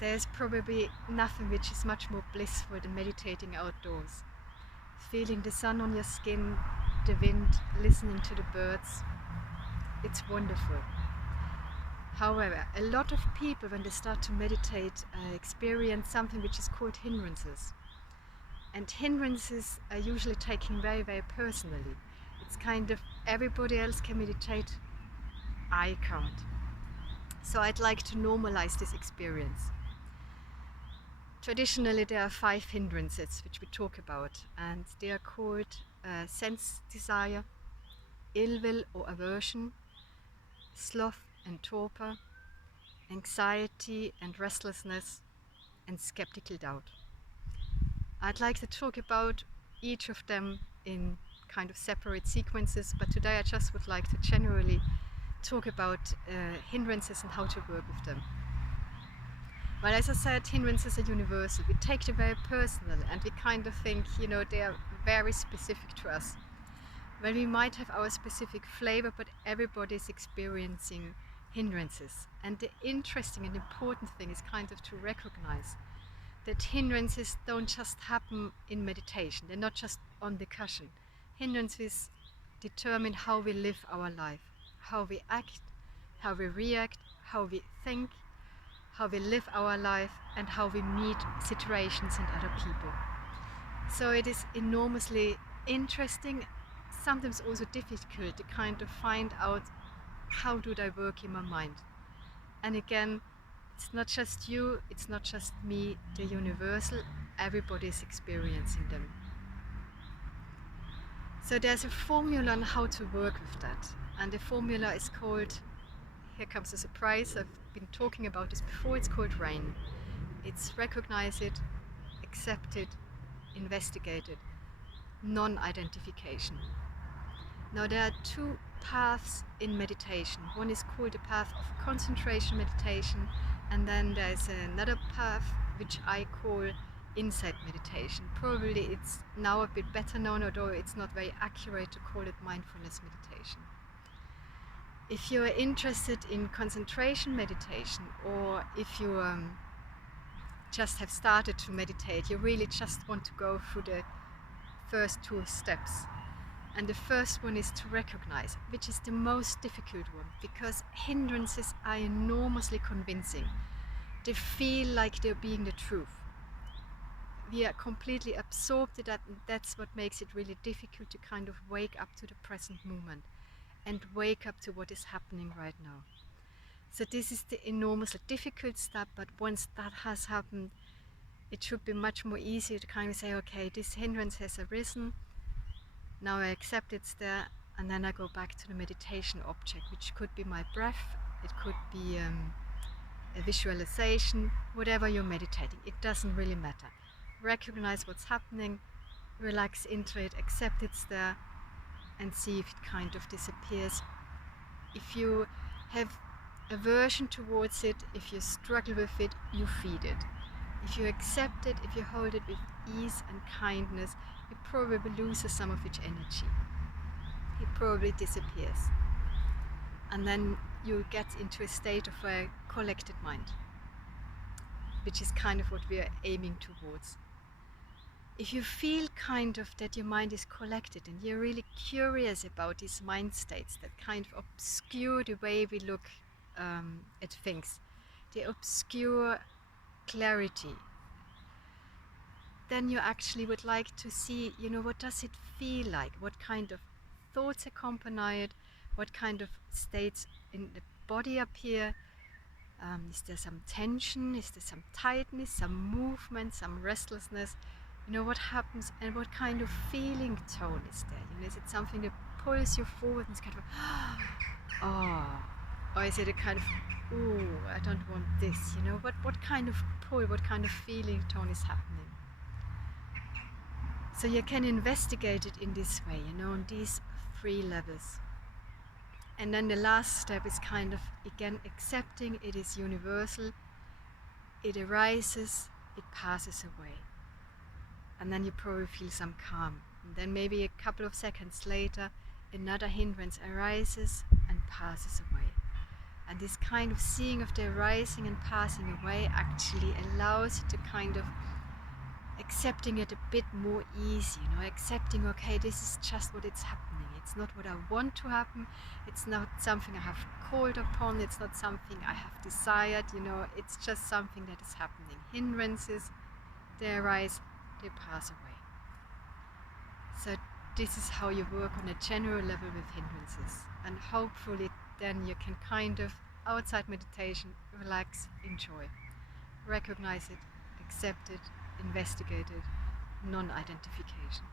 there's probably nothing which is much more blissful than meditating outdoors. Feeling the sun on your skin, the wind, listening to the birds. It's wonderful. However, a lot of people, when they start to meditate, experience something which is called hindrances. And hindrances are usually taken very, very personally. It's kind of everybody else can meditate, I can't. So I'd like to normalize this experience. Traditionally, there are 5 hindrances which we talk about, and they are called sense desire, ill will or aversion, sloth and torpor, anxiety and restlessness, and skeptical doubt. I'd like to talk about each of them in kind of separate sequences, but today I just would like to generally talk about hindrances and how to work with them. Well, as I said, hindrances are universal. We take them very personal and we kind of think, they are very specific to us. Well, we might have our specific flavor, but everybody is experiencing hindrances. And the interesting and important thing is kind of to recognize that hindrances don't just happen in meditation. They're not just on the cushion. Hindrances determine how we live our life, how we act, how we react, how we think, how we live our life, and how we meet situations and other people. So it is enormously interesting, sometimes also difficult to kind of find out how do they work in my mind. And again, it's not just you, it's not just me, they're universal, everybody is experiencing them. So there's a formula on how to work with that, and the formula is called, here comes a surprise, I've been talking about this before, it's called RAIN. It's recognize it, accept it, investigate it, non-identification. Now there are 2 paths in meditation. One is called the path of concentration meditation, and then there's another path which I call insight meditation. Probably it's now a bit better known, although it's not very accurate to call it mindfulness meditation. If you're interested in concentration meditation, or if you just have started to meditate, you really just want to go through the first 2 steps. And the first one is to recognize, which is the most difficult one, because hindrances are enormously convincing. They feel like they're being the truth. We are completely absorbed in that, and that's what makes it really difficult to kind of wake up to the present moment and wake up to what is happening right now. So this is the enormously difficult step, but once that has happened, it should be much more easier to kind of say, okay, this hindrance has arisen, now I accept it's there, and then I go back to the meditation object, which could be my breath, it could be a visualization, whatever you're meditating, it doesn't really matter. Recognize what's happening, relax into it, accept it's there, and see if it kind of disappears. If you have aversion towards it, if you struggle with it, you feed it. If you accept it, if you hold it with ease and kindness, it probably loses some of its energy. It probably disappears. And then you get into a state of a collected mind, which is kind of what we are aiming towards. If you feel kind of that your mind is collected and you're really curious about these mind states that kind of obscure the way we look at things, they obscure clarity, then you actually would like to see, what does it feel like? What kind of thoughts accompany it? What kind of states in the body appear? Is there some tension? Is there some tightness, some movement, some restlessness? What happens, and what kind of feeling tone is there? Is it something that pulls you forward and it's kind of, oh, or is it a kind of, ooh, I don't want this, what kind of pull, what kind of feeling tone is happening? So you can investigate it in this way, on these 3 levels. And then the last step is kind of, again, accepting it is universal, it arises, it passes away. And then you probably feel some calm. And then maybe a couple of seconds later, another hindrance arises and passes away. And this kind of seeing of their rising and passing away actually allows you to kind of accepting it a bit more easy, accepting, okay, this is just what it's happening. It's not what I want to happen. It's not something I have called upon. It's not something I have desired, it's just something that is happening. Hindrances, they arise, they pass away. So this is how you work on a general level with hindrances. And hopefully then you can kind of, outside meditation, relax, enjoy. Recognize it, accept it, investigate it, non-identification.